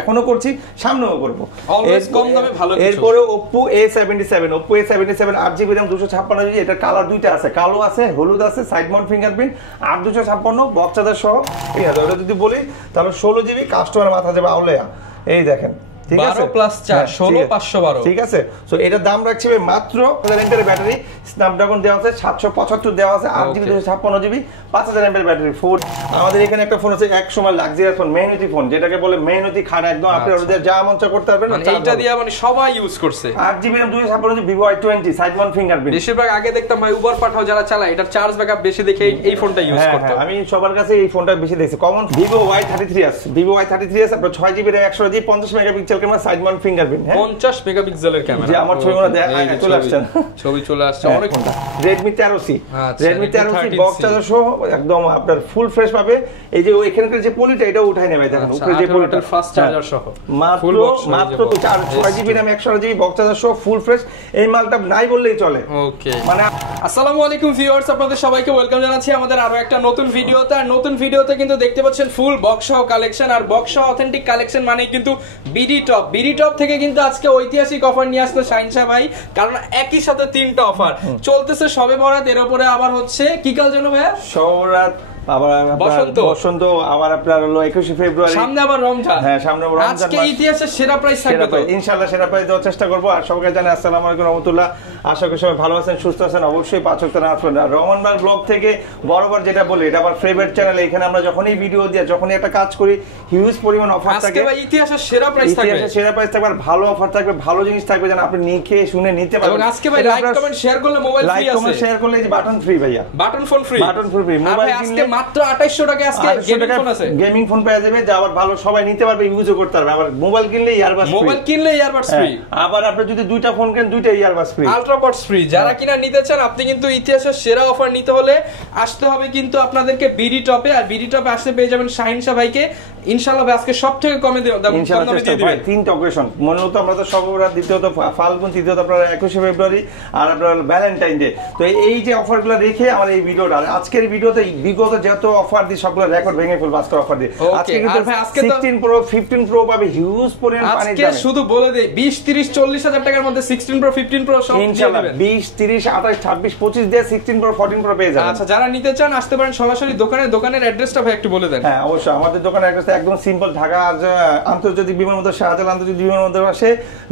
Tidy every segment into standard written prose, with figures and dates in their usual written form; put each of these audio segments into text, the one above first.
এখনো করছি, সামনেও করব। অলওয়েজ কম দামে ভালো কিছু। এরপরে Oppo A77 8GB RAM 256GB, এটা কালার দুইটা আছে, কালো আছে, হলুদ আছে, side mount fingerprint, 8256 box charger সহ। ঠিক আছে, ওটা যদি বলি তাহলে 16GB, কাস্টমার মাথা যাবে আউলেয়া। এই দেখেন, ঠিক আছে, 12+4 16512। ঠিক আছে, সো এটার দাম রাখছি মাত্র 1000 mAh ব্যাটারি, স্ন্যাপড্রাগন দেওয়া আছে, 775 দেওয়া আছে, 8GB 256GB, 5000 mAh battery. Phone আমাদের এখানে একটা ফোন আছে, এক সময় লাক্সারিয়াস ফোন, মেহনতি ফোন, যেটাকে বলে মেহনতি খাট, একদম আপনি ওদের যা মন চা করতে পারবেন, মানে এইটা দিয়ে মানে সবাই ইউজ করছে। 8GB RAM 256GB, Vivo Y20 side mount fingerprint. বেশিরভাগ আগে দেখতাম ভাই উবার পাঠাও যারা চালায়, এটার চার্জ ব্যাকআপ বেশি দেখে এই ফোনটা ইউজ করতো। আমি সবার কাছে এই ফোনটা বেশি দেখছি। কমন Vivo Y33s, আপনার 6GB RAM 128GB, 50 megapixel camera, side mount fingerprint. 50 মেগাপিক্সেলের ক্যামেরা, যে আমার ছবিগুলো চলে আসছে, ছবি চলে আসছে অনেক। Redmi 13C, Redmi 13C box charger সহ একদম আপনার ফুল ফ্রেশ পাবে। এই যে এখানকার যে পলিটা, এটাও উঠাই নেবে, দেখেন উপরে যে পলিটা, ফাস্ট চার্জার সহ মাত্র 6GB RAM 128GB box charger সহ ফুল ফ্রেশ। এই মালটা নাই বললেই চলে। ওকে, মানে আসসালামু আলাইকুম ভিউয়ার্স, আপনাদের সবাইকে ওয়েলকাম জানাচ্ছি আমাদের আরো একটা নতুন ভিডিওতে। আর নতুন ভিডিওতে কিন্তু দেখতে পাচ্ছেন ফুল বক্স সহ কালেকশন, আর বক্স সহ অথেন্টিক কালেকশন মানে কিন্তু বিডি টপ থেকে কিন্তু আজকে ঐতিহাসিক অফার নিয়ে আসলো শাহিন শাহ ভাই, কারণ একই সাথে তিনটা অফার চলতেছে। সবে বরাত, এর উপরে আবার হচ্ছে কি কাল যেন ভাইয়া, সবরাত, আবার বসন্ত, আবার আপনার হলো 21 ফেব্রুয়ারি, সামনে আবার রমজান। হ্যাঁ, সামনে রমজান। আজকে ইতিহাসের সেরা প্রাইস থাকবে তো ইনশাআল্লাহ, সেরা প্রাইস দেওয়ার চেষ্টা করব। আর সবাইকে জানাই আসসালামু আলাইকুম রাহমাতুল্লাহ। আশা করি সবাই ভালো আছেন, সুস্থ আছেন। অবশ্যই 5 ওয়াক্ত নামাজ পড়েন। আর রহমান ভাই ব্লগ থেকে বরাবর যেটা বলি, এটা আমার ফেভারিট চ্যানেল। এখানে আমরা যখনই ভিডিও দিই, যখনই একটা কাজ করি, হিউজ পরিমাণ অফার থাকে। আজকে ভাই ইতিহাসের সেরা প্রাইস থাকবে, ইতিহাসের সেরা প্রাইস থাকবে, আর ভালো অফার থাকবে, ভালো জিনিস থাকবে, যেন আপনি নিখে শুনে নিতে পারবেন। এবং আজকে ভাই লাইক কমেন্ট শেয়ার করলে মোবাইল ফ্রি আছে, লাইক কমেন্ট শেয়ার করলে এই যে বাটন ফ্রি ভাইয়া, বাটন ফোন ফ্রি, মোবাইল আজকে মাত্র 2800 টাকা আজকে গেমিং ফোন আছে, গেমিং ফোন পেয়ে যাবে, যা আবার ভালো সবাই নিতে পারবে, ইউজও করতে পারবে। আবার মোবাইল কিনলে ইয়ারবাডস ফ্রি, আবার আপনি যদি দুইটা ফোন কেনেন, দুইটা ইয়ারবাডস ফ্রি, আলট্রাবাডস ফ্রি। যারা কিনা নিতে চান, আপনি কিন্তু ইতিহাসের সেরা অফার নিতে হলে আসতে হবে কিন্তু আপনাদেরকে বিডি টপে। আর বিডি টপে আসলে পেয়ে যাবেন শাহিন শাহ ভাইকে। ইনশাআল্লাহ ভাই আজকে সবথেকে কমে দিবেন। তিনটা অকেশন, মূলত আমরা তো সবরাত, দ্বিতীয়ত ফাল্গুন, তৃতীয়ত আপনার 21 ফেব্রুয়ারি, আর আপনার ভ্যালেন্টাইন ডে। তো এই যে অফারগুলো রেখে আমার এই ভিডিওটা, আজকের ভিডিওতে বিগত যত অফার দিই সবগুলো রেকর্ড ভেঙে ফেলবো আজকে অফার দিয়ে। আজকে কিন্তু 16 প্রো 15 প্রো পাবে হিউজ পরিমাণ পানি দামে। আজকে শুধু বলে দেই 20 30 40 হাজার টাকার মধ্যে 16 প্রো 15 প্রো সব ইনশাআল্লাহ 20 30 28 26 25 দিয়ে 16 প্রো 14 প্রো পেয়ে যাবেন। আচ্ছা, যারা নিতে চান আসতে পারেন সরাসরি দোকানের অ্যাড্রেসটা ভাই একটু বলে দেন। হ্যাঁ, অবশ্যই আমাদের দোকানের অ্যাড্রেস একদম সিম্পল, ঢাকা আন্তর্জাতিক বিমানবন্দর, শাহজালাল আন্তর্জাতিক বিমানবন্দর পাশে,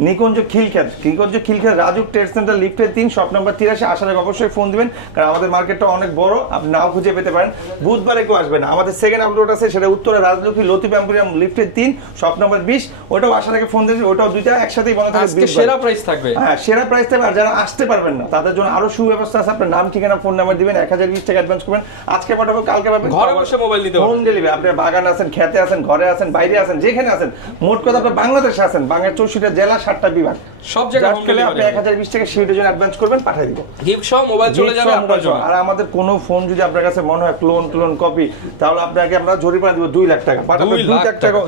নিকুঞ্জ খিলক্ষেত রাজু ট্রেড সেন্টার লিফটের 3, শপ নাম্বার 83। আসার আগে অবশ্যই ফোন দিবেন, কারণ আমাদের মার্কেটটা অনেক বড়, আপনি নাও খুঁজে পেতে পারেন। বুধবারে কেউ আসবে না, আমাদের সেকেন্ড আপলোড আছে, সেটা উত্তরে রাজলক্ষ্মী লতিফ এম্পোরিয়াম লিফটের 3, শপ নাম্বার 20। ওটাও আসার আগে ফোন দিবেন, ওটাও দুইটা একসাথেই বন্ধ থাকবে। আজকে সেরা প্রাইস থাকবে। হ্যাঁ, সেরা প্রাইস থাকবে। আর যারা আসতে পারবেন না, তাদের জন্য আরো সুব্যবস্থা আছে। আপনার নাম, ঠিকানা, ফোন নাম্বার দিবেন, 1020 টাকা অ্যাডভান্স করবেন, আজকে পাঠাবো, কালকে পাবেন, ঘরে বসে মোবাইল নিতে হবে, হোম ডেলিভারি। আপনি বাগান আছেন, খেতে আছেন, ঘরে আছেন, বাইরে আছেন, যেখানে আছেন, মোট কথা আপনি বাংলাদেশে আছেন, বাংলাদেশের 64টা জেলা, 7টা বিভাগ, সব জায়গায় হোম ডেলিভারি। আপনি 1020 টাকা শিউটের জন্য অ্যাডভান্স করবেন, পাঠিয়ে দিব, গিফট সহ মোবাইল চলে যাবে আপনার জন্য। আর আমাদের কোন ফোন যদি আপনার কাছে মনে হয় ক্লোন কপি, তাহলে আপনাকে আমরা জরিমানা দিব 2 লাখ টাকা, পাঠাবেন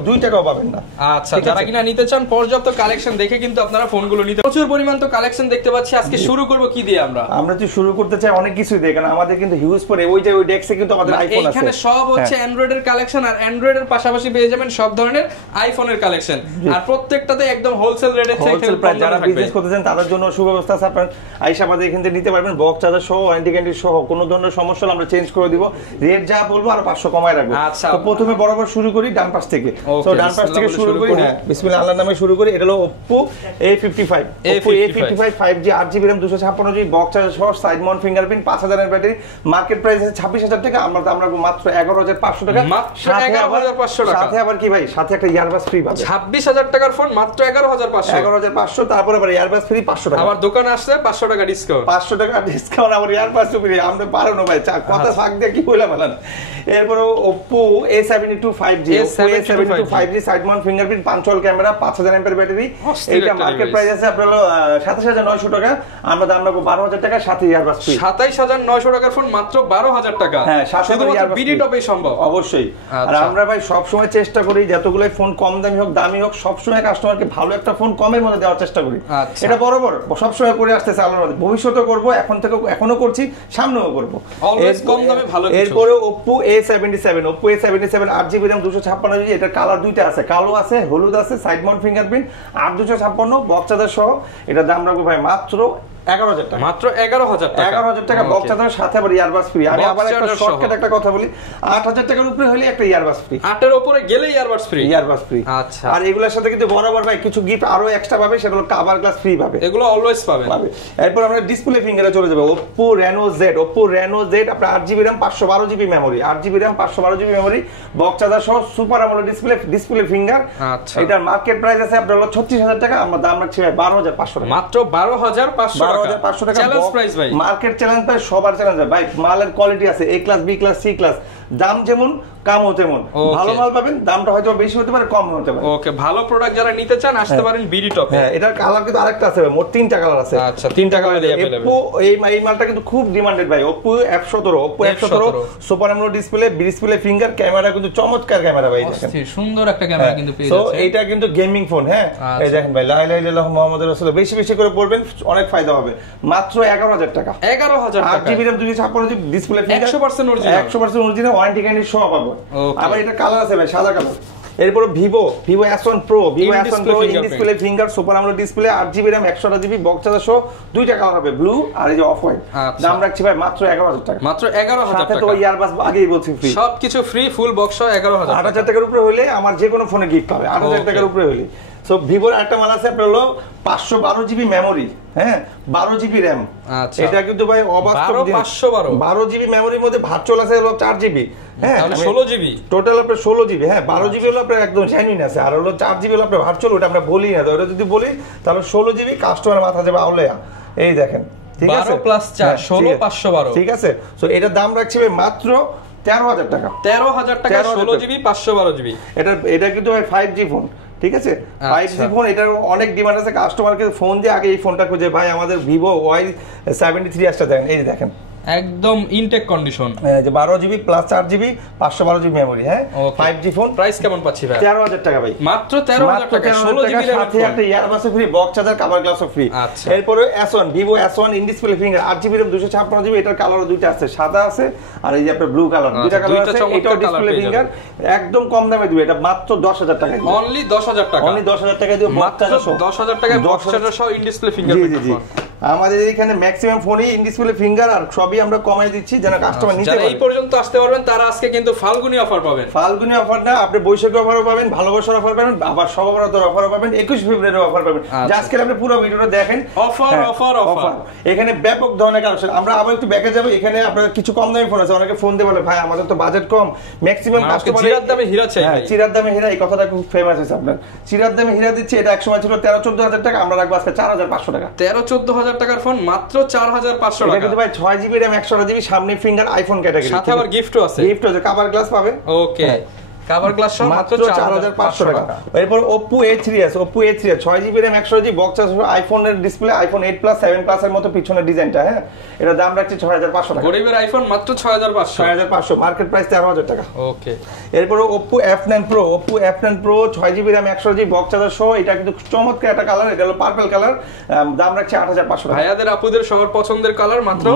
2 টাকাও পাবেন না। আচ্ছা, যারা কিনা নিতে চান পর্যাপ্ত কালেকশন দেখে কিন্তু আপনারা ফোনগুলো নিতে, প্রচুর পরিমাণ তো কালেকশন দেখতে পাচ্ছি। আজকে শুরু করব কি দিয়ে? আমরা তো শুরু করতে চাই অনেক কিছু দিয়ে, কারণ আমাদের কিন্তু হিউজ পরে ওই ডেস্কে কিন্তু আমাদের আইফোন আছে। এখানে সব হচ্ছে অ্যান্ড্রয়েড এর কালেকশন, আর অ্যান্ড্রয়েড এর পাশাপাশি পেয়ে যাবেন সব ধরনের আইফোনের কালেকশন, আর প্রত্যেকটাতে একদম হোলসেল রেটে থেকে যারা বিজনেস করতে চান তাদের জন্য সুব্যবস্থা আছে। আপনারা আইসা আমাদের এখান থেকে নিতে পারবেন, বক্স চার্জার সহ, ওয়ারেন্টি গ্যারান্টি সহ, কোনো ধরনের সমস্যা হলে আমরা চেঞ্জ করে দিব, রেট যা বলবো আর 500 কমায় রাখবো। আচ্ছা, তো প্রথমে বরাবর শুরু করি ডান পাশ থেকে। তো ডান পাশ থেকে শুরু করি, হ্যাঁ, বিসমিল্লাহ আল্লাহর নামে শুরু করি। এটা হলো Oppo A55 5G 8GB RAM 256GB box charger সহ, সাইড মাউন্ট ফিঙ্গারপ্রিন্ট, 5000 এর ব্যাটারি। মার্কেট প্রাইস আছে 26000 টাকা, আমরা মাত্র 11500 টাকা, মাত্র 11500 টাকা। সাথে আবার কি ভাই, সাথে একটা ইয়ারবাস ফ্রি পাবেন। 26000 টাকার ফোন মাত্র 11500, তারপর আবার ইয়ারবাস ফ্রি 500 টাকা। আবার দোকানে আসছে 500 টাকা ডিসকাউন্ট, 500 টাকা ডিসকাউন্ট, আবার ইয়ারবাস ফ্রি। আমরা পারো না ভাই, কথা ফাঁক দিয়ে কি কইলা বলেন। এরপর Oppo A72 5G side mount fingerprint, পাঞ্চল camera, 5000 mAh battery. এটা মার্কেট প্রাইস আছে আপনার 27900 টাকা, আমরা দাম রাখবো 12000 টাকা, সাথে ইয়ারবাস ফ্রি। 27900 টাকার ফোন মাত্র 12000 টাকা। হ্যাঁ, সাথে শুধুমাত্র বিডি টপেই সম্ভব, অবশ্যই। আর আমরা ভাই সব সবসময় চেষ্টা করি যতগুলো ফোন কম দামি হোক দামি হোক সবসময় কাস্টমারকে ভালো একটা ফোন কমের মধ্যে দেওয়ার চেষ্টা করি। এটা বরাবর সবসময় করে আসতেছে আল্লাহর মধ্যে, ভবিষ্যতে করবো, এখন থেকে এখনো করছি, সামনেও করবো। এরপরে Oppo A77, Oppo A77 8GB RAM 256GB, এটা কালার দুইটা আছে, কালো আছে হলুদ আছে, side mount fingerprint, 8256 box charger সহ। এটা দাম রাখবো ভাই মাত্র 11,000 টাকা। মাত্র 11,000 টাকা। 11,000 টাকা বক্স চার্জার সাথে আবার ইয়ারবাস ফ্রি। আমি আবার একটা শর্টকাট একটা কথা বলি, 8,000 টাকার উপরে হলে একটা ইয়ারবাস ফ্রি। 8 এর উপরে গেলে ইয়ারবাস ফ্রি। Earbuds free. আচ্ছা। আর এগুলোর সাথে কিন্তু বরাবর ভাই কিছু গিফট আরো এক্সট্রা পাবে, সেগুলো কভার গ্লাস ফ্রি পাবে। এগুলো অলওয়েজ পাবে। এরপর আমরা ডিসপ্লে ফিঙ্গারে চলে যাব। Oppo Reno Z, Oppo Reno Z আপনার 8GB RAM 512GB memory, 8GB RAM 512GB memory, box charger সহ সুপার আমোলেড ডিসপ্লে ফিঙ্গার। আচ্ছা। এটার মার্কেট প্রাইস আছে আপনার হলো 36,000 টাকা, আমরা দাম রাখছি ভাই 12,500 টাকা। মাত্র 12,500 টাকা। 12,500 টাকা চ্যালেঞ্জ প্রাইস ভাই। মার্কেট চ্যালেঞ্জ ভাই, সবার চ্যালেঞ্জ ভাই। মালের কোয়ালিটি আছে A class, B class, C class, দাম যেমন কামও তেমন। ভালো মাল পাবেন, দামটা হয়তো বেশি হতে পারে, কম হতে পারে। ওকে, ভালো প্রোডাক্ট যারা নিতে চান আসতে পারেন বিডি টপে। হ্যাঁ, এটার কালার কিন্তু আরেকটা আছে, মোট 3টা কালার আছে। আচ্ছা, 3টা কালার अवेलेबल। Oppo এই মালটা কিন্তু খুব ডিমান্ডেড ভাই। Oppo F17 super AMOLED display finger, camera কিন্তু চমৎকার ক্যামেরা ভাই, দেখেন সুন্দর একটা ক্যামেরা কিন্তু পেয়ে যাচ্ছে। যাচ্ছে। তো এটা কিন্তু গেমিং ফোন। হ্যাঁ, এই দেখেন ভাই, লা ইলাহা ইল্লাল্লাহু মুহাম্মাদুর রাসূলুল্লাহ, বেশি বেশি করে পড়বেন, অনেক ফায়দা হবে। মাত্র 11,000 টাকা। 11,000 টাকা। 8GB RAM 256GB display finger, 100% original, 100% original, warranty guarantee সহ পাবো। আবার এটা কালার আছে ভাই, সাদা কালার। এরপর Vivo S1 Pro in display finger, super AMOLED display, 8GB RAM 128GB box charger সহ, দুইটা কালার হবে, ব্লু আর এই যে অফ হোয়াইট। দাম রাখছি ভাই মাত্র 11,000 টাকা। মাত্র 11,000 টাকা। সাথে তো ইয়ারবাস আগেই বলছি ফ্রি, সবকিছু ফ্রি, ফুল বক্স সহ 11,000। 8,000 টাকার উপরে হলে আমার যে কোনো ফোনে গিফট পাবে, 8,000 টাকার উপরে হলে। সো ভিভোর একটা মাল আছে আপনার হলো 512GB মেমোরি, হ্যাঁ 12GB RAM। আচ্ছা, এটা কিন্তু ভাই অবাস্তব, 12GB মেমোরির মধ্যে ভার্চুয়াল আছে হলো 4GB, হ্যাঁ তাহলে 16GB টোটাল আপনার 16GB। হ্যাঁ, 12GB হলো আপনার একদম জেনুইন আছে, আর হলো 4GB হলো আপনার ভার্চুয়াল, ওটা আমরা বলি না। ওটা যদি বলি তাহলে 16GB, কাস্টমার মাথা যাবে আউলেয়া। এই দেখেন, ঠিক আছে, 12 প্লাস 4 16 512, ঠিক আছে। সো এটার দাম রাখছি ভাই মাত্র 13,000 টাকা। 13,000 টাকা, 16GB 512GB। এটা কিন্তু ভাই 5G ফোন, ঠিক আছে, 5G ফোন। এটার অনেক ডিমান্ড আছে, কাস্টমারকে ফোন দিয়ে আগে এই ফোনটা খুঁজে, ভাই আমাদের Vivo Y73 দেখেন, এই দেখেন একদম ইনটেক কন্ডিশন, যে 12GB plus 4GB 512GB memory. হ্যাঁ, 5G ফোন। প্রাইস কেমন পাচ্ছি ভাই? 13,000 টাকা ভাই, মাত্র 13,000 টাকা, 16GB সাথে একটা earbuds free, box charger, cover glass free. এরপরে S1 Vivo S1 in display finger, 8GB RAM 256GB, এটার কালার দুইটা আছে, সাদা আছে আর এই যে আপনার ব্লু কালার, দুইটা কালার আছে। এটাও ডিসপ্লে ফিঙ্গার, একদম কম দামে দিবে, এটা মাত্র 10,000 টাকা, অনলি 10,000 টাকা, অনলি 10,000 টাকা দিও, মাত্র 10,000 টাকা বক্স চার্জার সহ ইন ডিসপ্লে ফিঙ্গার। জি জি, আমাদের এখানে ম্যাক্সিমাম ফোনই ইন ডিসপ্লে ফিঙ্গার, আর সবই আমরা কমাই দিচ্ছি যেন কাস্টমার নিতে পারে। এই পর্যন্ত আসতে পারবেন তারা আজকে কিন্তু ফাল্গুনি অফার পাবেন। ফাল্গুনি অফার না, আপনি বৈশাখী অফারও পাবেন, ভালোবাসার অফার পাবেন, আবার সব অফারও পাবেন, 21 ফেব্রুয়ারি অফার পাবেন। আজকে আপনি পুরো ভিডিওটা দেখেন, অফার অফার অফার। এখানে ব্যাপক ধরনের কালেকশন। আমরা আবার একটু ব্যাকে যাব, এখানে আপনার কিছু কম দামি ফোন আছে, অনেকে ফোন দিয়ে বলে ভাই আমাদের তো বাজেট কম, ম্যাক্সিমাম কাস্টমার চিরার দামে হীরা চাই। হ্যাঁ, চিরার দামে হীরা, এই কথাটা খুব ফেমাস আছে আপনার। চিরার দামে হীরা দিচ্ছে, এটা একসময় ছিল 13-14 টাকা, আমরা রাখবো আজকে 4,500 টাকা। 13-14 টাকার ফোন মাত্র 4,500 টাকা। এটা কিন্তু ভাই 6GB RAM 128GB সামনে ফিঙ্গার, আইফোন ক্যাটাগরি, সাথে আবার গিফটও আছে, গিফট আছে, কভার গ্লাস পাবে। ওকে, কভার গ্লাস সহ মাত্র 4,500 টাকা। এরপর Oppo A3s 6GB RAM 128GB box আছে, আইফোনের ডিসপ্লে, আইফোন 8 প্লাস 7 প্লাস এর মতো পিছনের ডিজাইনটা। হ্যাঁ, এটা দাম রাখছি 6,500 টাকা। গরিবের আইফোন মাত্র 6,500, মার্কেট প্রাইস 13,000 টাকা। ওকে, এরপর Oppo F9 Pro 6GB RAM 128GB box charger সহ, এটা কিন্তু চমৎকার একটা কালার, এটা হলো পার্পল কালার, দাম রাখছি 8,500 টাকা। ভাইয়াদের আপুদের সবার পছন্দের কালার, মাত্র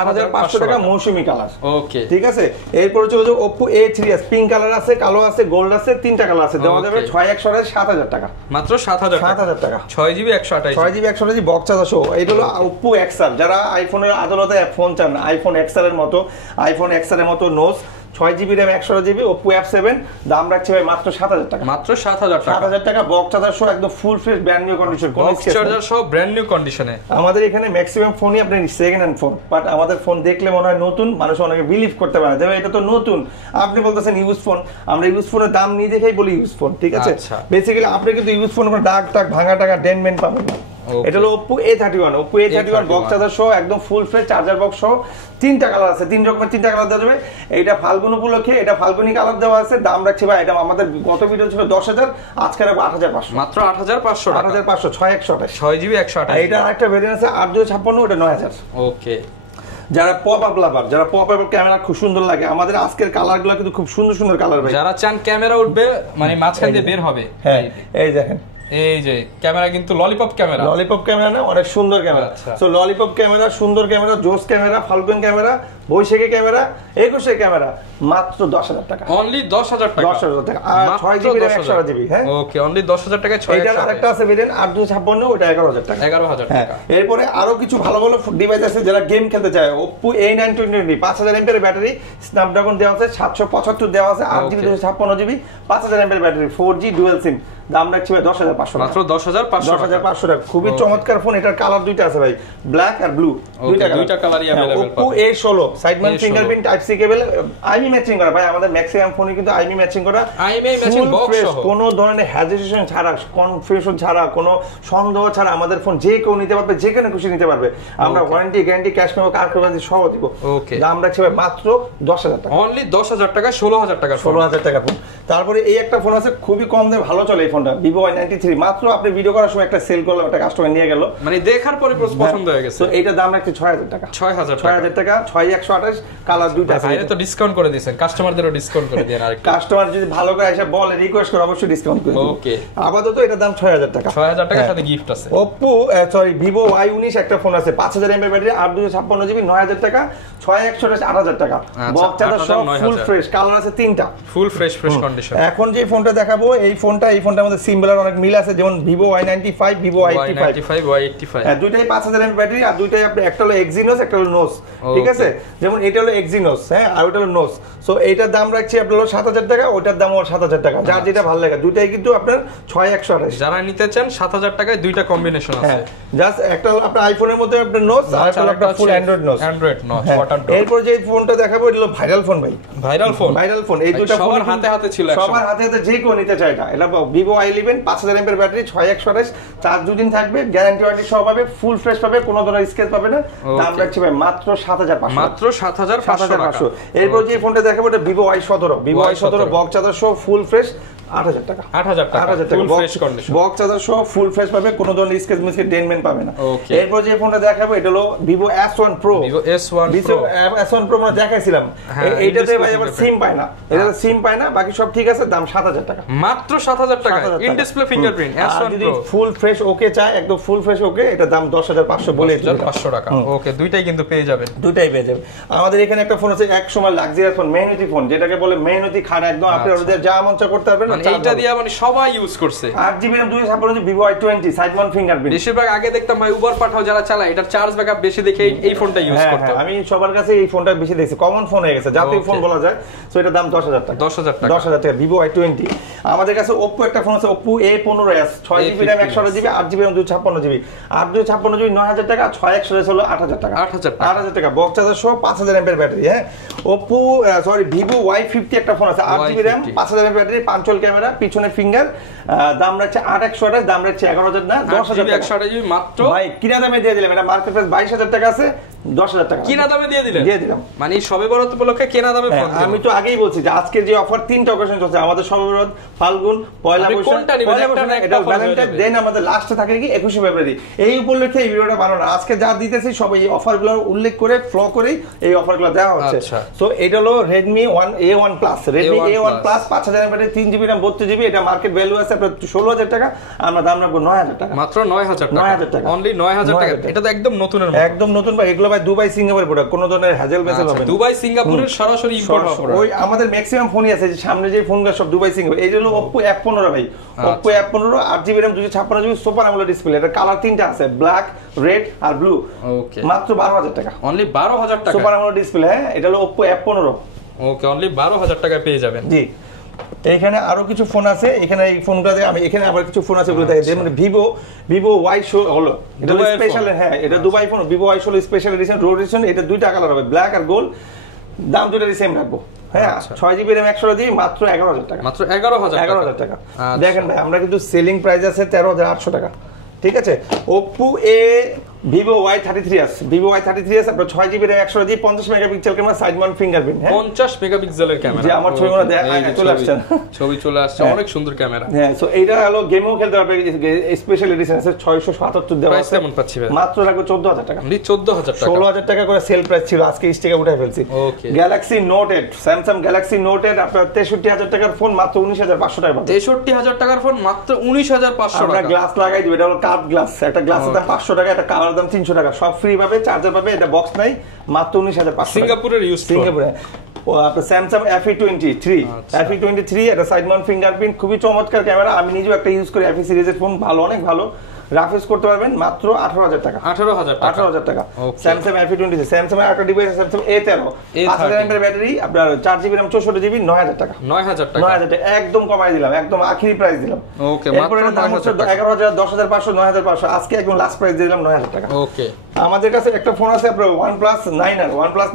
8,500 টাকা, মৌসুমী কালার। ওকে, ঠিক আছে। এরপর হচ্ছে Oppo A3s, পিঙ্ক কালার আছে, কালো আছে, গোল্ড আছে, 3টা কালার আছে, দেওয়া যাবে 6,128 টাকা, মাত্র 7,000 টাকা। 6GB 128GB বক্স চার্জার সহ। এটা হলো Oppo XR, যারা আইফোনের আদালতে ফোন চান, আইফোন XR এর মতো nose, 6GB RAM 128GB Oppo F7, দাম রাখছি ভাই মাত্র 7,000 টাকা, মাত্র 7,000 টাকা। 7,000 টাকা বক্স চার্জার সহ, একদম full fresh brand new condition, box charger সহ ব্র্যান্ড নিউ কন্ডিশনে। আমাদের এখানে ম্যাক্সিমাম ফোনই আপনি সেকেন্ড হ্যান্ড ফোন, বাট আমাদের ফোন দেখলে মনে হয় নতুন, মানুষ অনেকে বিলিভ করতে পারে যে এটা তো নতুন। আপনি বলতেছেন ইউজ ফোন, আমরা ইউজ ফোনের দাম নিয়ে দেখেই বলি ইউজ ফোন, ঠিক আছে। বেসিক্যালি আপনি কিন্তু ইউজ ফোন কোনো দাগ টাগ ভাঙা টাকা ডেন্টমেন্ট পাবেন না। এটা হলো Oppo A31 বক্স চার্জার সহ, একদম ফুল ফ্রেশ চার্জার বক্স সহ, 3টা কালার আছে, 3 রকমের 3টা কালার দেওয়া যাবে। এইটা ফাল্গুন উপলক্ষে, এটা ফাল্গুনি কালার দেওয়া আছে, দাম রাখছি ভাই, এটা আমাদের গত ভিডিও ছিল 10,000, আজকে রাখবো 8,500, মাত্র 8,500 টাকা। 8,500, 6,128, 6GB 128। এটা আরেকটা ভেরিয়েন্ট আছে 8,256, ওটা 9,000। ওকে, যারা পপ আপ লাভার, যারা পপ আপ ক্যামেরা খুব সুন্দর লাগে, আমাদের আজকের কালারগুলো কিন্তু খুব সুন্দর সুন্দর কালার ভাই। যারা চান ক্যামেরা উঠবে মানে মাঝখান দিয়ে বের হবে, হ্যাঁ এই দেখেন এই যে ক্যামেরা কিন্তু ললিপপ ক্যামেরা, ললিপপ ক্যামেরা না, অনেক সুন্দর ক্যামেরা। সো ললিপপ ক্যামেরা, সুন্দর ক্যামেরা, জোস ক্যামেরা, ফাল্গুন ক্যামেরা, বৈশাখী ক্যামেরা, 21 ক্যামেরা মাত্র 10,000 টাকা, অনলি 10,000 টাকা, 10,000 টাকা। আর 6GB RAM 128GB, হ্যাঁ ওকে, অনলি 10,000 টাকায় 6। এটার আরেকটা আছে ভেরিয়েন্ট 856, ওটা 11,000 টাকা, 11,000 টাকা। এরপরে আরো কিছু ভালো ভালো ডিভাইস আছে যারা গেম খেলতে চায়। Oppo A9 2020 5000 mAh এর ব্যাটারি, স্ন্যাপড্রাগন দেওয়া আছে, 775 দেওয়া আছে, 8GB 256GB, 5000 mAh এর ব্যাটারি, 4G ডুয়াল সিম, দাম রাখছি ভাই 10,500 মাত্র 10,500 টাকা। খুবই চমৎকার ফোন। এটার কালার দুইটা আছে ভাই, ব্ল্যাক আর ব্লু, দুইটা কালারই available. Oppo A16 side mount fingerprint type C cable, আইমি ম্যাচিং করা ভাই, আমাদের ম্যাক্সিমাম ফোনে কিন্তু আইমি ম্যাচিং করা, আইমি ম্যাচিং বক্স সহ, কোনো ধরনের হেজিটেশন ছাড়া, কনফিউশন ছাড়া, কোনো সন্দেহ ছাড়া আমাদের ফোন যে কেউ নিতে পারবে, যে কোনো খুশি নিতে পারবে। আমরা ওয়ারেন্টি গ্যারান্টি ক্যাশ মেমো কার করবেন সব দিব। ওকে, দাম রাখছি ভাই মাত্র 10,000 টাকা, অনলি 10,000 টাকা, 16,000 টাকা, 16,000 টাকা ফোন। তারপরে এই একটা ফোন আছে খুবই কম দামে ভালো চলে এই ফোনটা, Vivo Y93, মাত্র আপনি ভিডিও করার সময় একটা সেল করলে একটা কাস্টমার নিয়ে গেল, মানে দেখার পরে পছন্দ হয়ে গেছে। তো এইটা দাম রাখছি 6,000 টাকা, 6,000 টাকা, 6128 কালার দুইটা আছে। ভাইরা তো ডিসকাউন্ট করে দিয়েছেন, কাস্টমারদেরও ডিসকাউন্ট করে দেন আরেকটু। কাস্টমার যদি ভালো করে এসে বলে রিকোয়েস্ট করে অবশ্যই ডিসকাউন্ট করে দেব। ওকে, আপাতত এটার দাম 6,000 টাকা, 6,000 টাকার সাথে গিফট আছে। Oppo Vivo Y19 একটা ফোন আছে, 5000 mAh ব্যাটারি, 856GB, 9,000 টাকা, 6128 8,000 টাকা, বক্স চার্জার সব ফুল ফ্রেশ, কালার আছে তিনটা, ফুল ফ্রেশ কন্ডিশন। এখন যে ফোনটা দেখাবো এই ফোনটার মধ্যে সিম্বলের অনেক মিল আছে, যেমন Vivo Y95, Vivo Y85, দুইটাই 5000 mAh ব্যাটারি, আর দুইটাই আপনি একটা হলো Exynos, একটা হলো Nos, ঠিক আছে? যেমন এটা হলো Exynos, হ্যাঁ, আর ওটা হলো Nos। সো এইটার দাম রাখছি আপনার হলো 7,000 টাকা, ওটার দাম হলো 7,000 টাকা, যার যেটা ভালো লাগে। দুইটাই কিন্তু আপনার 6128। যারা নিতে চান 7,000 টাকায় দুইটা কম্বিনেশন আছে। জাস্ট একটা হলো আপনার আইফোনের মধ্যে আপনার Nos, আর একটা হলো আপনার ফুল অ্যান্ড্রয়েড Nos, ওয়াটার ড্রপ। এরপর যে ফোনটা দেখাবো এটা হলো ভাইরাল ফোন ভাই, ভাইরাল ফোন। এই দুটো ফোন সবার হাতে ছিল, সবার হাতে যে কেউ নিতে চায়। এটা Vivo Y11, 5000 mAh battery, 6128, charge 2 দিন থাকবে, গ্যারান্টি ওয়ারেন্টি সব পাবে, ফুল ফ্রেশ পাবে, কোনো ধরনের স্ক্র্যাচ পাবে না। দাম রাখছি ভাই মাত্র 7,500, মাত্র 7,500। এরপর যে ফোনটা দেখাবো এটা Vivo Y17 বক্স চার্জার সহ ফুল ফ্রেশ, 8,000 টাকা, 8,000 টাকা full fresh condition, box charger সহ ফুল ফ্রেশ পাবে, কোনো ধরনের স্ক্র্যাচ মিসকেট ডেনমেন্ট পাবে না। এরপর যে ফোনটা দেখাবো এটা হলো Vivo S1 Pro, S1 Pro আমরা দেখাইছিলাম, এইটাতে ভাই আবার সিম পায় না, এটাতে সিম পায় না, বাকি সব ঠিক আছে। দাম 7,000 টাকা, মাত্র 7,000 টাকা, in display fingerprint S1 Pro। Full fresh ওকে চাই, একদম ফুল ফ্রেশ ওকে, এটা দাম 10,500 বলে 10,500 টাকা। ওকে, দুইটাই কিন্তু পেয়ে যাবেন, দুইটাই পেয়ে যাবেন। আমাদের এখানে একটা ফোন আছে এক সময় লাক্সারিয়াস ফোন, মেহনতি ফোন, যেটাকে বলে মেহনতি খাট, একদম আপনি ওদের যা মন চায় করতে পারবেন। মানে এইটা দিয়ে মানে সবাই ইউজ করছে। 8GB RAM 256GB, Vivo Y20 side mount fingerprint. বেশিরভাগ আগে দেখতাম ভাই উবার পাঠাও যারা চালায়, এটার চার্জ ব্যাকআপ বেশি দেখে এই ফোনটা ইউজ করতে। আমি সবার কাছে এই ফোনটা বেশি দেখছি, কমন ফোন হয়ে গেছে, জাতীয় ফোন বলা যায়। সো এটা দাম 10,000 টাকা, 10,000 টাকা, Vivo Y20। আমাদের কাছে Oppo একটা ফোন আছে, Oppo A15s, 6GB RAM 128GB, 8GB RAM 256GB, 8GB 9,000 টাকা, 6128 হলো 8,000 টাকা, 8,000 টাকা, বক্স চার্জার সহ 5000 mAh ব্যাটারি। হ্যাঁ, Vivo Y50 একটা ফোন আছে, 8GB RAM, 5000 mAh battery, পাঞ্চল camera, পিছনে ফিঙ্গার, দাম রাখছে 8,128, দাম রাখছে 11,000 না 10,000 টাকা, 128GB মাত্র। ভাই কিনা দামে দিয়ে দিলাম, এটা মার্কেট প্রাইস 22,000 টাকা আছে, 10,000 টাকা কিনা দামে দিয়ে দিলাম। মানে সবে বরাত উপলক্ষে কেনা দামে ফোন। আমি তো আগেই বলছি যে আজকে যে অফার 3টা অকেশন চলছে, আমাদের সবে বরাত, ফাল্গুন, পয়লা বৈশাখ, এটা ভ্যালেন্টাইন, দেন আমাদের লাস্টে থাকে কি 21শে ফেব্রুয়ারি। এই উপলক্ষে এই ভিডিওটা বানানো, আজকে যা দিতেছি সব এই অফারগুলো উল্লেখ করে ফ্লো করেই এই অফারগুলো দেওয়া হচ্ছে। সো এটা হলো Redmi A1 Plus, Redmi A1 Plus 5000 mAh battery, 3GB RAM 32GB, এটা মার্কেট ভ্যালু আছে আপনার 16,000 টাকা, আমরা দাম রাখবো 9,000 টাকা, মাত্র 9,000 টাকা, অনলি 9,000 টাকা। এটা তো একদম নতুনের মতো, একদম নতুন ভাই। এগুলো ভাই দুবাই সিঙ্গাপুর প্রোডাক্ট, কোনো ধরনের হ্যাজেল মেসেল হবে না। দুবাই সিঙ্গাপুরের সরাসরি ইম্পোর্ট হবে। ওই আমাদের ম্যাক্সিমাম ফোনই আছে, যে সামনে যে ফোনগুলো সব দুবাই সিঙ্গাপুর। এই হলো Oppo F15 ভাই, Oppo F15 8GB RAM 256GB, super AMOLED display, এটা কালার তিনটা আছে, ব্ল্যাক, রেড আর ব্লু। ওকে, মাত্র 12,000 টাকা, অনলি 12,000 টাকা, সুপার AMOLED ডিসপ্লে। হ্যাঁ, এটা হলো Oppo F15। ওকে, অনলি 12,000 টাকা পেয়ে যাবেন। জি, এখানে আরো কিছু ফোন আছে, এখানে এই ফোনটাতে আমি এখানে আবার কিছু ফোন আছে, এগুলো দেখেন, যেমন Vivo Y16 হলো, এটা স্পেশাল। হ্যাঁ, এটা Dubai phone, Vivo Y16 special edition, road edition. এটা দুইটা কালার হবে, ব্ল্যাক আর গোল্ড, দাম দুটোরই সেম রাখবো। হ্যাঁ, 6GB RAM 128GB, মাত্র 11,000 টাকা, মাত্র 11,000 টাকা। দেখেন ভাই, আমরা কিন্তু সেলিং প্রাইস আছে 13,800 টাকা, ঠিক আছে। Oppo Vivo Y33s, Vivo Y33s আপনার 6GB RAM 128GB 50 megapixel camera side mount fingerprint, হ্যাঁ 50 মেগাপিক্সেলের ক্যামেরা। যে আমার ছবিগুলো চলে আসছে, ছবি চলে আসছে, অনেক সুন্দর ক্যামেরা। হ্যাঁ, সো এইটা হলো গেমও খেলতে পারবে, স্পেশাল এডিশন আছে 677 দেওয়া প্রাইস আছে। কেমন পাচ্ছি ভাই? মাত্র রাখবো 14000 টাকা। 14000 টাকা, 16000 টাকা করে সেল প্রাইস ছিল, আজকে স্টিকে উঠাই ফেলছি। Okay, galaxy note 8, Samsung galaxy note 8 আপনার 63000 টাকার ফোন মাত্র 19500 টাকা পাবেন। 63000 টাকার ফোন মাত্র 19500 আমরা টাকা। গ্লাস লাগাই দিই, এটা হলো কাপ গ্লাস, একটা গ্লাসের দাম 500 টাকা, একটা কালার দাম 300 টাকা, সব ফ্রি পাবে, চার্জার পাবে, এটা বক্স নাই, মাত্র 19500 সিঙ্গাপুরের ইউজ, সিঙ্গাপুরে। ও আপনার স্যামসাং FE23, FE23 এটা সাইড মাউন্ট ফিঙ্গারপ্রিন্ট, খুবই চমৎকার ক্যামেরা, আমি নিজেও একটা ইউজ করি, FE সিরিজের ফোন, ভালো, অনেক ভালো, রাফ ইউজ করতে পারবেন, মাত্র 18000 টাকা। 18000 টাকা স্যামসাং FE23। স্যামসাং এর একটা device Samsung A13, 5000 mAh battery, আপনার 4GB RAM 64GB, 9000 টাকা। 9000 টাকা, 9000 টাকা একদম কমাই দিলাম, একদম আখেরি প্রাইস দিলাম। ওকে, মাত্র 11000, 10500, 9500, আজকে একদম লাস্ট প্রাইস দিলাম 9000 টাকা। ওকে, আমাদের কাছে একটা ফোন আছে আপনার OnePlus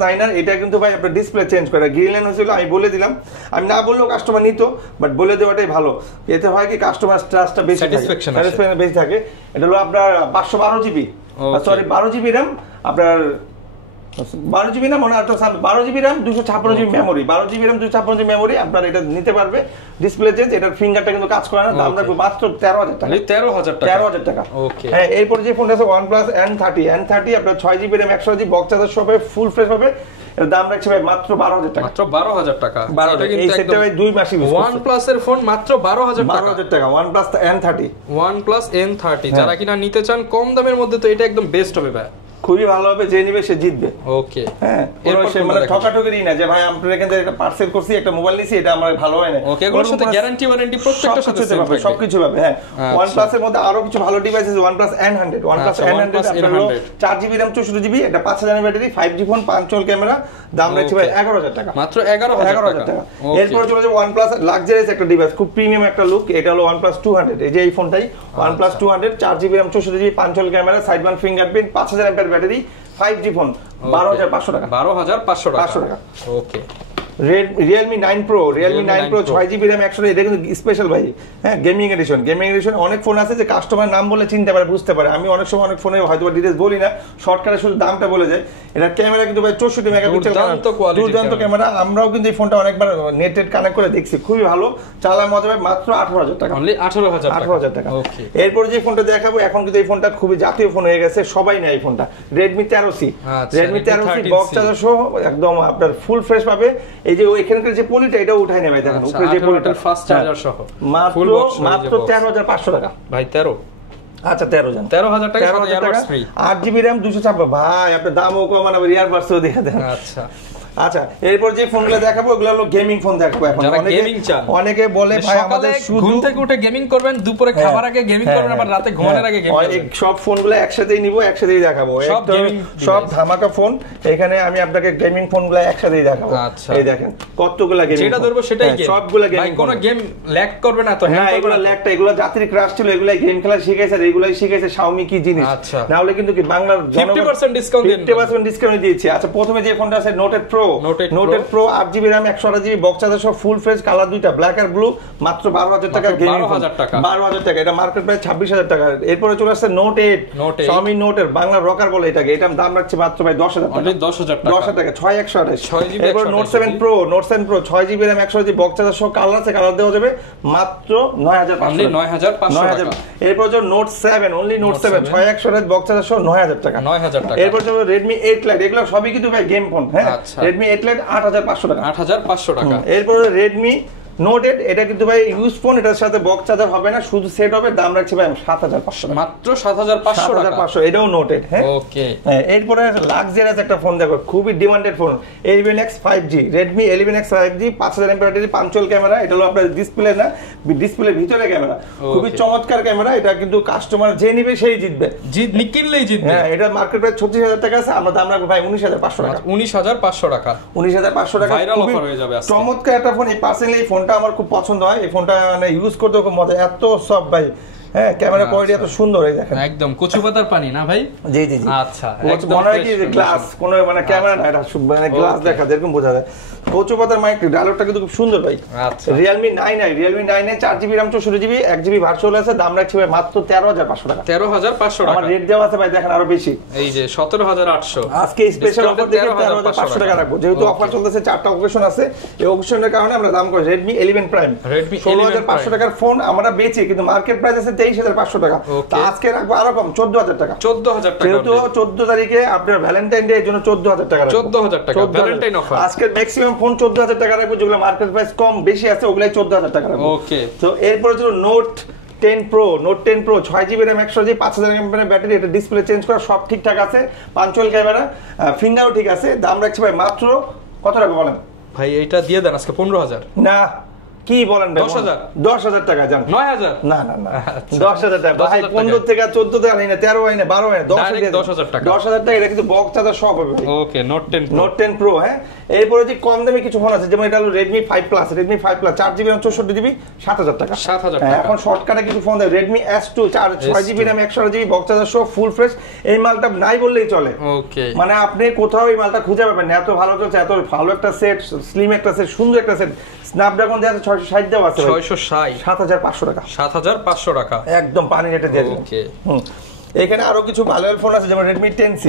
9R, এটা কিন্তু ভাই আপনার ডিসপ্লে চেঞ্জ করে, গ্রিন লাইন হয়েছিল, আমি বলে দিলাম, আমি না বললেও কাস্টমার নিত, বাট বলে দেওয়াটাই ভালো, এতে হয় কি কাস্টমার ট্রাস্টটা বেশি, স্যাটিসফ্যাকশন বেশি থাকে। এটা হলো আপনার 512GB, সরি 12GB RAM, আপনার 12GB না মনে হয় 12GB RAM 256GB memory, 12GB RAM 256GB memory, আপনার এটা নিতে পারবে, ডিসপ্লে চেঞ্জ, এটার ফিঙ্গারটা কিন্তু কাজ করে না, দাম রাখবো মাত্র 13000 টাকা। 13000 টাকা। ওকে, হ্যাঁ, এরপর যে ফোনটা আছে OnePlus N30 আপনার 6GB RAM 128GB box charger সহ ফুল ফ্রেশ হবে, এর দাম রাখছে ভাই মাত্র 12000 টাকা। মাত্র 12000 টাকা। এটা কিন্তু এই সেটটা ভাই 2 মাস ইউজ করছে। OnePlus এর ফোন মাত্র 12000 টাকা। 12000 টাকা OnePlus N30, OnePlus N30 যারা কিনা নিতে চান কম দামের মধ্যে, তো এটা একদম বেস্ট হবে ভাই, খুবই ভালো হবে, যে নিবে সে জিতবে। ওকে, হ্যাঁ, এরপর সে মানে ঠকাঠকিরই না যে ভাই আপনার এখান থেকে একটা পার্সেল করছি, একটা মোবাইল নিছি, এটা আমার ভালো হয় না। ওকে, এগুলোর সাথে গ্যারান্টি ওয়ারেন্টি প্রত্যেকটার সাথে সেম থাকবে, সবকিছু পাবে। হ্যাঁ, OnePlus এর মধ্যে আরো কিছু ভালো ডিভাইস আছে, OnePlus N100, OnePlus N100 আপনার 4GB RAM 64GB, এটা 5000 mAh ব্যাটারি, 5G ফোন, 5 চল ক্যামেরা, দাম রাখছে ভাই 11000 টাকা। মাত্র 11000 টাকা। এরপর চলে যাবে OnePlus লাক্সারিয়াস একটা ডিভাইস, খুব প্রিমিয়াম একটা লুক, এটা হলো OnePlus 200, এই যে এই ফোনটাই OnePlus 200, 4GB RAM 64GB, 5 চল camera, side mount fingerprint, 5000 mAh battery, 5G phone, 12500 টাকা। 12500 টাকা। ওকে, Realme 9 Pro 6GB RAM 128, এটা কিন্তু স্পেশাল ভাই, হ্যাঁ, গেমিং এডিশন। অনেক ফোন আছে যে কাস্টমার নাম বলে চিনতে পারে, বুঝতে পারে, আমি অনেক সময় অনেক ফোনে হয়তো ডিটেইলস বলি না, শর্টকাটে শুধু দামটা বলে যায়। এটা ক্যামেরা কিন্তু ভাই 64 মেগাপিক্সেল, দুর্দান্ত ক্যামেরা, আমরাও কিন্তু এই ফোনটা অনেকবার নেটেড কানেক্ট করে দেখছি, খুবই ভালো, চালায় মজা পাবে, মাত্র 18000 টাকা। অনলি 18000 টাকা। এরপর যে ফোনটা দেখাবো, এখন কিন্তু এই ফোনটা খুবই জাতীয় ফোন হয়ে গেছে, সবাই নেয় এই ফোনটা, Redmi 13C, Redmi 13C box charger সহ একদম আপনার ফুল ফ্রেশ পাবে। এই যে এখানকার যে পলিটা, এটা উঠাই নেবে, দেখেন উপরে যে পলিটা, ফাস্ট চার্জার সহ মাত্র 13500 টাকা ভাই। 13, আচ্ছা 13000 টাকা, 8GB RAM 256, ভাই আপনার দামও কম, মানে ইয়ারবাডসও দিয়ে দেন। আচ্ছা আচ্ছা, এরপর যে ফোনগুলো দেখাবো ওগুলো হলো গেমিং ফোন দেখাবো। এখন অনেকে বলে ভাই আমাদের শুধু ঘুম থেকে উঠে গেমিং করবেন, দুপুরে খাবার আগে গেমিং করবেন, আবার রাতে ঘুমানোর আগে গেমিং করবেন, সব ফোনগুলো একসাথেই নিব, একসাথেই দেখাবো, সব ধামাকা ফোন। এখানে আমি আপনাকে গেমিং ফোনগুলো একসাথেই দেখাবো। এই দেখেন কতগুলা গেমিং, যেটা ধরবো সেটাই গেম, সবগুলা গেমিং, কোনো গেম ল্যাগ করবে না তো। হ্যাঁ, এগুলো ল্যাগটা, এগুলো জাতির ক্রাশ ছিল, এগুলাই গেম খেলা শিখাইছে, আর এগুলাই শিখাইছে Xiaomi কি জিনিস। না হলে কিন্তু কি বাংলার 50% ডিসকাউন্ট 50% ডিসকাউন্ট দিয়েছি। আচ্ছা, প্রথমে যে ফোনটা আছে Note 8 Pro, Note 8 Pro 8GB RAM 128GB box charger সহ ফুল ফ্রেশ, কালার দুইটা, ব্ল্যাক আর ব্লু, মাত্র 12000 টাকা। গেমিং 12000 টাকা, এটা মার্কেট প্রাইস 26000 টাকা। এরপরে চলে আসছে Note 8, Xiaomi Note 8, Bangla rocker বলে এটাকে, এটার দাম রাখছে মাত্র ভাই 10000 টাকা। 10000 টাকা, 6128। এরপর Note 7 Pro 6GB RAM 128GB box charger সহ, কালার আছে, কালার দেওয়া যাবে, মাত্র 9500। এরপর যে Note 7, only Note 7 6128 box charger সহ 9000 টাকা। এরপর যে Redmi 8 Lite, এগুলো সবই কিন্তু ভাই গেম ফোন। হ্যাঁ, Redmi 8 Lite 8500 টাকা। 8500 টাকা। এরপর Redmi Note 8, এটা কিন্তু ভাই ইউজ ফোন, এটার সাথে বক্স চার্জার হবে না, শুধু সেট হবে, দাম রাখছে ভাই 7500 টাকা। মাত্র 7500, এটাও Note 8। হ্যাঁ, ওকে। এরপরে লাক্সারিয়াস একটা ফোন দেখো, খুবই demanded phone, 11X 5G, Redmi 11X 5G, 5000 mAh battery, 5 চল ক্যামেরা, এটা হলো আপনার ডিসপ্লে না, ডিসপ্লের ভিতরে ক্যামেরা, খুবই চমৎকার ক্যামেরা। এটা কিন্তু কাস্টমার যে নিবে সেই জিতবে, কিনলেই জিতবে। হ্যাঁ, এটা মার্কেট প্রাইস 36000 টাকা আছে, আমরা দাম রাখবো ভাই 19500 টাকা। 19500 টাকা, 19500 টাকা, ভাইরাল অফার হয়ে যাবে। চমৎকার একটা ফোন। এই পার্সোনালি এই ফোনটা আমার খুব পছন্দ হয়, এই ফোনটা মানে ইউজ করতে খুব মজা, এত সফট ভাই, হ্যাঁ ক্যামেরা কোয়ালিটি এত সুন্দর এই দেখেন একদম কচু পাতার পানি না ভাই? জি জি জি আচ্ছা মনে হয় কি যে গ্লাস কোনো মানে ক্যামেরা না, এটা মানে গ্লাস দেখা যায় এরকম বোঝা যায়। কচু পাতার মাইক ডায়লগটা কিন্তু খুব সুন্দর ভাই। আচ্ছা Realme 9i 4GB RAM 64GB 1GB virtual আছে, দাম রাখছি ভাই মাত্র 13,500 টাকা। 13,500 টাকা। আমার রেট দেওয়া আছে ভাই দেখেন আরো বেশি, এই যে 17,800 আজকে স্পেশাল অফার দেখে 13,500 টাকা রাখবো, যেহেতু অফার চলতেছে 4টা অকেশন আছে, এই অকেশনের কারণে আমরা দাম করি। Redmi 11 Prime 16,500 টাকার ফোন আমরা বেচি, কিন্তু মার্কেট প্রাইস আছে 23,500 টাকা। তো আজকে রাখবো আরো কম 14,000 টাকা। 14,000 টাকা, যেহেতু 14 তারিখে আপনার ভ্যালেন্টাইন ডে এর জন্য 14,000 টাকা রাখবো। 14,000 টাকা ভ্যালেন্টাইন অফার। আজকে ম্যাক্সিমাম ফোন 14,000 টাকা রাখবো, যেগুলো মার্কেট প্রাইস কম বেশি আছে ওগুলাই 14,000 টাকা রাখবো। ওকে, তো এরপরে ছিল Note 10 Pro 5GB RAM 100GB 5000 mAh battery, এটা ডিসপ্লে চেঞ্জ করা সব ঠিকঠাক আছে, পাঞ্চুয়াল ক্যামেরা, ফিঙ্গারও ঠিক আছে। দাম রাখছি ভাই মাত্র কত টাকা বলেন ভাই? এইটা দিয়ে দেন আজকে 15,000। না কি বলেন ভাই? 10,000 টাকা জান। 9,000? না না না 10,000 টাকা ভাই, 15 থেকে 14 টাকা নেই না, 13 হয় না, 12 হয় না, 10,000 টাকা। 10,000 টাকা, এটা কিন্তু বক্স চার্জার সব হবে ভাই। ওকে, Note 10 Pro হ্যাঁ। এরপরে যে কম দামে কিছু ফোন আছে, যেমন এটা হলো Redmi 5 Plus 4GB RAM 64GB 7,000 টাকা। 7,000 টাকা। এখন শর্টকাটে কিছু ফোন দেয়, Redmi S2 6GB RAM 128GB box charger সহ ফুল ফ্রেশ, এই মালটা নাই বললেই চলে। ওকে, মানে আপনি কোথাও এই মালটা খুঁজে পাবেন না, এত ভালো চলছে, এত ভালো একটা সেট, স্লিম একটা সেট, সুন্দর একটা সেট। স্ন্যাপড্রাগন দেওয়া আছে 660 দেওয়া আছে 660 7,500 টাকা। 7,500 টাকা একদম পানি রেটে দিয়ে দিলাম। ওকে, এখানে আরো কিছু ভালো ফোন আছে, যেমন Redmi 10C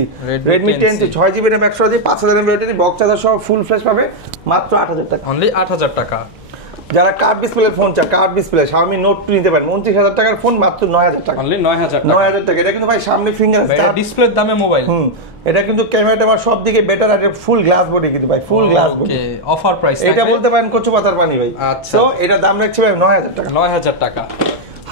6GB RAM 128GB 5000 mAh battery box charger সহ ফুল ফ্রেশ পাবে মাত্র 8,000 টাকা। অনলি 8,000 টাকা। যারা কার্ভ ডিসপ্লে ফোন চায়, কার্ভ ডিসপ্লে Xiaomi Note 2 নিতে পারেন 29,000 টাকার ফোন মাত্র 9,000 টাকা। অনলি 9,000 টাকা। 9,000 টাকা। এটা কিন্তু ভাই সামনে ফিঙ্গার আছে, এটা ডিসপ্লের দামে মোবাইল। এটা কিন্তু ক্যামেরাটা আমার সব দিকে বেটার, আর ফুল গ্লাস বডি কিন্তু ভাই, ফুল গ্লাস বডি। ওকে, অফার প্রাইস এটা বলতে পারেন কচু পাতার পানি ভাই। আচ্ছা, তো এটা দাম রাখছি ভাই 9,000 টাকা। 9,000 টাকা।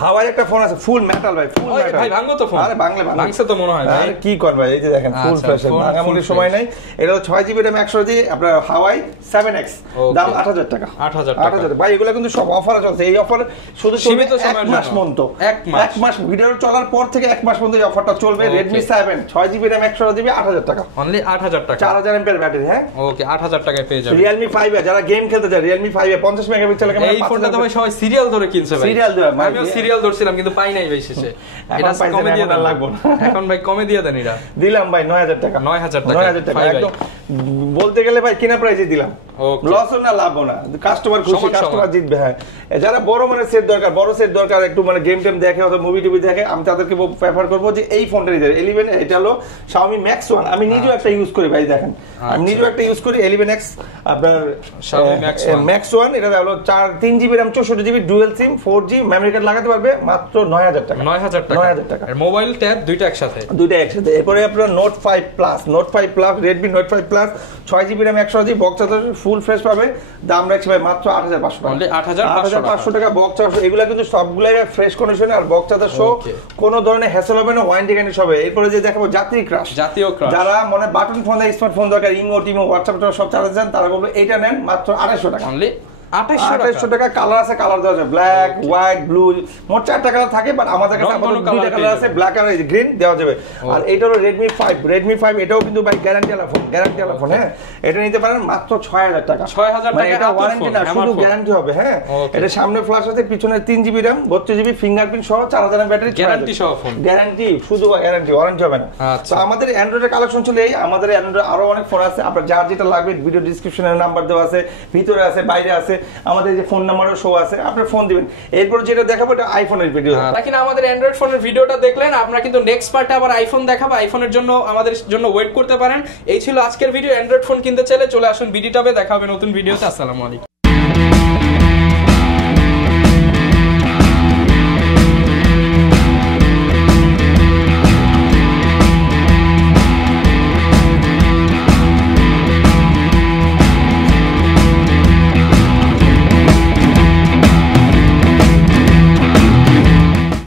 হাওয়াই একটা ফোন আছে ফুল মেটাল ভাই, ফুল মেটাল ভাই ভাঙো তো ফোন। আরে বাংলা ভাঙছে তো মনে হয় ভাই। আরে কি কর ভাই, এই যে দেখেন ফুল ফ্রেশ, ভাঙামুড়ির সময় নাই। এটা হলো 6GB RAM 128GB আপনার হাওয়াই 7X, দাম 8,000 টাকা। 8,000 টাকা 8,000 ভাই, এগুলো কিন্তু সব অফারে চলছে। এই অফার শুধু সীমিত সময়ের এক মাস পর্যন্ত, 1 মাস ভিডিও চলার পর থেকে 1 মাস পর্যন্ত এই অফারটা চলবে। Redmi 7 6GB RAM 128GB 8,000 টাকা। অনলি 8,000 টাকা। 4000 mAh ব্যাটারি হ্যাঁ। ওকে, 8,000 টাকায় পেয়ে যাবেন। Realme 5 যারা গেম খেলতে চায়, Realme 5 50 মেগাপিক্সেল ক্যামেরা। এই ফোনটা তো ভাই সবাই সিরিয়াল ধরে কিনছে ভাই। সিরিয়াল ধরে ভাই, আমিও সিরিয়াল ধরছিলাম কিন্তু পাই নাই ভাই শেষে। এটা কমে দিয়ে দেন, লাগবে না এখন ভাই, কমে দিয়ে দেন। এটা দিলাম ভাই 9,000 টাকা। 9,000 টাকা। 9,000 টাকা একদম বলতে গেলে ভাই কিনা প্রাইসে দিলাম। লস না লাভ না, কাস্টমার খুশি, কাস্টমার জিতবে। হ্যাঁ, যারা বড় মানে সেট দরকার, বড় সেট দরকার, একটু মানে গেম টেম দেখে অথবা মুভি টুভি দেখে, আমি তাদেরকে প্রেফার করবো যে এই ফোনটা নিতে। 11 এটা হলো Xiaomi Max 1, আমি নিজেও একটা ইউজ করি ভাই, দেখেন আমি নিজেও একটা ইউজ করি 11X আপনার Xiaomi Max 1। এটা হলো 3GB RAM 64GB dual SIM 4G memory card লাগাতে পারবে মাত্র 9,000 টাকা। 9,000 টাকা। 9,000 টাকা। আর মোবাইল ট্যাব দুইটা একসাথে, দুইটা একসাথে। এরপরে আপনার Note 5 Plus Redmi Note 5 Plus 6GB RAM 128GB box charger full fresh পাবে, দাম রাখছি ভাই মাত্র 8,500 টাকা। অনলি 8,500 টাকা বক্স চার্জার। এগুলা কিন্তু সবগুলাই ফ্রেশ কন্ডিশনে, আর বক্স চার্জার সহ কোনো ধরনের হ্যাসেল হবে না, ওয়ারেন্টি গ্যারান্টি হবে। এরপরে যে দেখাবো জাতীয় ক্রাশ, যারা মানে বাটন ফোন দেয়, স্মার্টফোন দরকার, ইমো টিমো হোয়াটসঅ্যাপ সব চার্জ দেন, তারা বলবে এইটা নেন মাত্র 2,500 টাকা। অনলি 2,500 টাকা। কালার আছে, কালার দেওয়া আছে ব্ল্যাক, হোয়াইট, ব্লু, মোট 4টা কালার থাকে, বাট আমাদের কাছে আপাতত 2টা কালার আছে, ব্ল্যাক আর গ্রিন দেওয়া যাবে। আর এটা হলো Redmi 5 এটাও কিন্তু ভাই গ্যারান্টি আলা ফোন হ্যাঁ। এটা নিতে পারেন মাত্র 6,000 টাকা। 6,000 টাকা। এটা ওয়ারেন্টি না, শুধু গ্যারান্টি হবে হ্যাঁ। এটা সামনে ফ্ল্যাশ আছে, পিছনে 3GB RAM 32GB ফিঙ্গারপ্রিন্ট সহ 4000 mAh ব্যাটারি, গ্যারান্টি সহ ফোন। গ্যারান্টি, শুধু গ্যারান্টি, ওয়ারেন্টি হবে না। তো আমাদের অ্যান্ড্রয়েডের কালেকশন ছিল এই। আমাদের অ্যান্ড্রয়েড আরো অনেক ফোন আছে, আপনার যার যেটা লাগবে ভিডিও ডেসক্রিপশনে নাম্বার দেওয়া আছে, ভিতরে আছে, বাইরে আছে, আমাদের যে ফোন নাম্বারও শো আছে, আপনি ফোন দিবেন। এরপর যেটা দেখাবো এটা আইফোনের ভিডিও। দেখেন আমাদের অ্যান্ড্রয়েড ফোনের ভিডিওটা দেখলেন, আপনারা কিন্তু নেক্সট পার্টে আবার আইফোন দেখাবো। আইফোনের জন্য আমাদের জন্য ওয়েট করতে পারেন। এই ছিল আজকের ভিডিও। অ্যান্ড্রয়েড ফোন কিনতে চাইলে চলে আসুন বিডি টপে, দেখা হবে নতুন ভিডিওতে। আসসালামু আলাইকুম।